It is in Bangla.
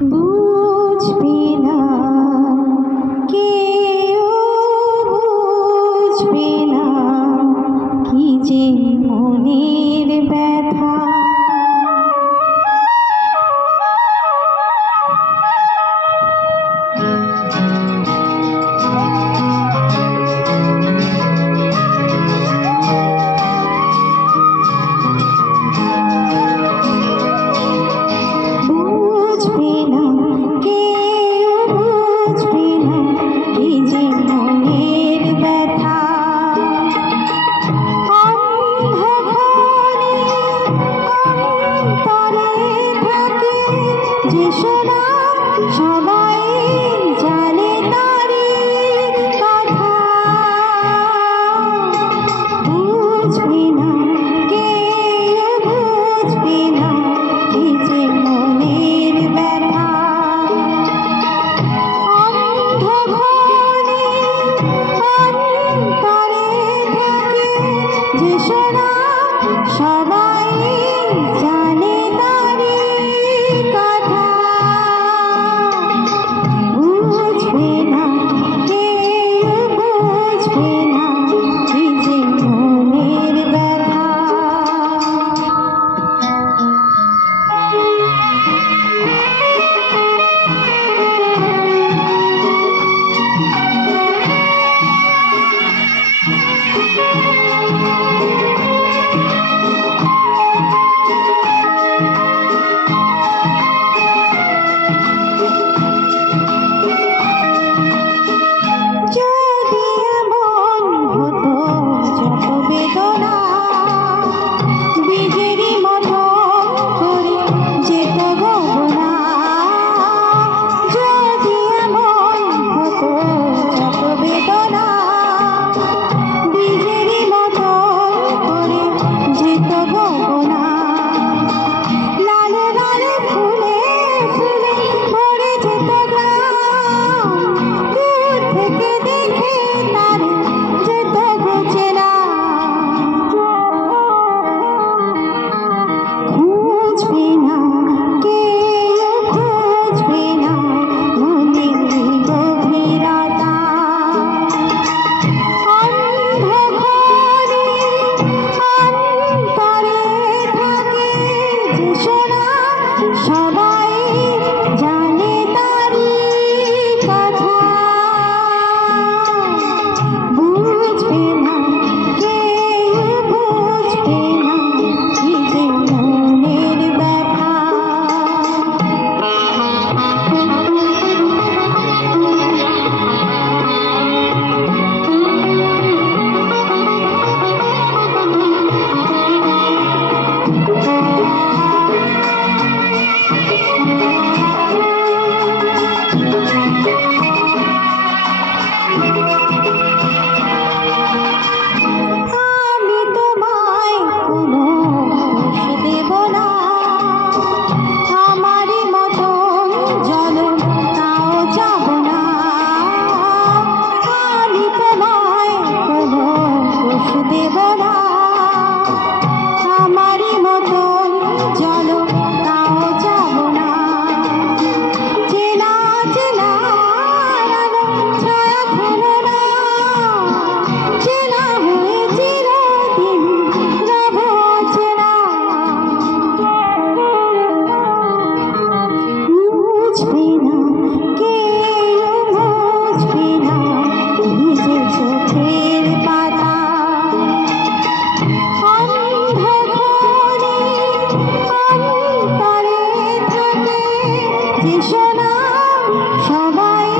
বুঝবে না কেউ, বুঝবে না কি যে মনের ব্যথা। বুঝবে না কেউ, বুঝবে না কি যে মনের ব্যথা। অন্ধকারে অন্তরে থাকে যে সোনা, সবাই জানে তারি কথা। বুঝবে না কেউ, বুঝবে না কি যে মনের ব্যথা। অন্ধকারে অন্তরে থাকে যে সোনা, সবাই জানে তারি কথা। বুঝবে না কেউ, বুঝবে না কি যে মনের ব্যথা। যদি এমন হতো যত বেদনা বীজেরই মতো করে যেত গগনা। যদি এমন হতো যত বেদনা বীজেরই মতো করে যেত গগনা। লালে লালে ফুলে ফুলে ভরে যেত গ্রাম, দূর থেকে দেখে তারে যেত ঘুচেনা। খুঁজবে না কেউ, খুঁজবে না মনের গভীরতা। অন্ধকারে অন্তরে থাকে যে সোনা, সবাই জানে তারি কথা। বুঝবে না কেউ, বুঝবে না কি যে মনের ব্যথা। আমি তোমায় কোনো দোষ দেব না, আমারই মতন জনম তাও যাব না। আমি তোমায় কোনো দোষ দেব না, আমারই মতন জনম তাও যাব না। চেনা চেনা আলো ছায়া খেলো না, চেনা হয়ে চিরদিন রব চেনা। বুঝবে না কেউ, বুঝবে না ভিজে চোখের পাতা। অন্ধকারে অন্তরে থাকে যে সোনা, সবাই